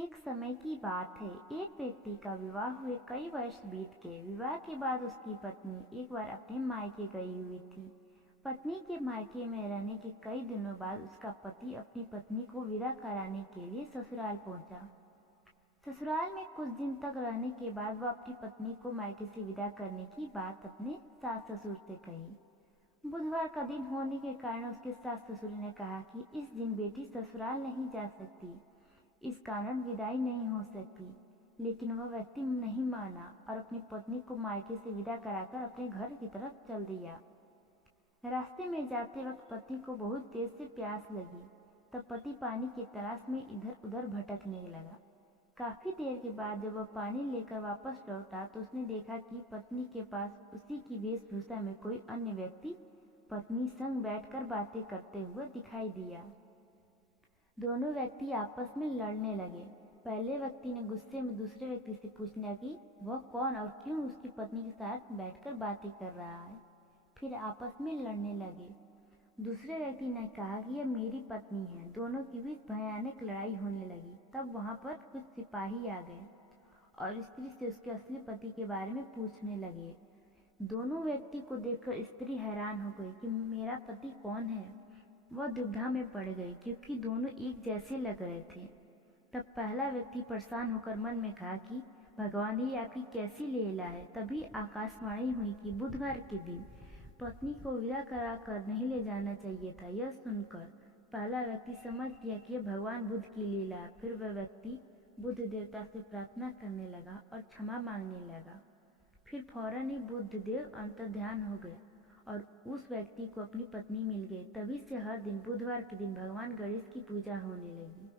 एक समय की बात है। एक व्यक्ति का विवाह हुए कई वर्ष बीत गए। विवाह के बाद उसकी पत्नी एक बार अपने मायके गई हुई थी। पत्नी के मायके में रहने के कई दिनों बाद उसका पति अपनी पत्नी को विदा कराने के लिए ससुराल पहुंचा। ससुराल में कुछ दिन तक रहने के बाद वह अपनी पत्नी को मायके से विदा करने की बात अपने सास ससुर से कही। बुधवार का दिन होने के कारण उसके सास ससुर ने कहा कि इस दिन बेटी ससुराल नहीं जा सकती, इस कारण विदाई नहीं हो सकती। लेकिन वह व्यक्ति नहीं माना और अपनी पत्नी को मायके से विदा कराकर अपने घर की तरफ चल दिया। रास्ते में जाते वक्त पत्नी को बहुत तेज से प्यास लगी। तब पति पानी की तलाश में इधर उधर भटकने लगा। काफी देर के बाद जब वह पानी लेकर वापस लौटा तो उसने देखा कि पत्नी के पास उसी की वेशभूषा में कोई अन्य व्यक्ति पत्नी संग बैठकर बातें करते हुए दिखाई दिया। दोनों व्यक्ति आपस में लड़ने लगे। पहले व्यक्ति ने गुस्से में दूसरे व्यक्ति से पूछने कि वह कौन और क्यों उसकी पत्नी के साथ बैठकर बातें कर रहा है। फिर आपस में लड़ने लगे। दूसरे व्यक्ति ने कहा कि यह मेरी पत्नी है। दोनों के बीच भयानक लड़ाई होने लगी। तब वहां पर कुछ सिपाही आ गए और स्त्री से उसके असली पति के बारे में पूछने लगे। दोनों व्यक्ति को देखकर स्त्री हैरान हो गई कि मेरा पति कौन है। वह दुविधा में पड़ गई क्योंकि दोनों एक जैसे लग रहे थे। तब पहला व्यक्ति परेशान होकर मन में कहा कि भगवान, ये आपकी कैसी लीला है। तभी आकाशवाणी हुई कि बुधवार के दिन पत्नी को विदा करा कर नहीं ले जाना चाहिए था। यह सुनकर पहला व्यक्ति समझ गया कि यह भगवान बुद्ध की लीला है। फिर वह व्यक्ति बुद्ध देवता से प्रार्थना करने लगा और क्षमा मांगने लगा। फिर फौरन ही बुद्ध देव अंतर्ध्यान हो गए और उस व्यक्ति को अपनी पत्नी मिल गई। तभी से हर दिन बुधवार के दिन भगवान गणेश की पूजा होने लगी।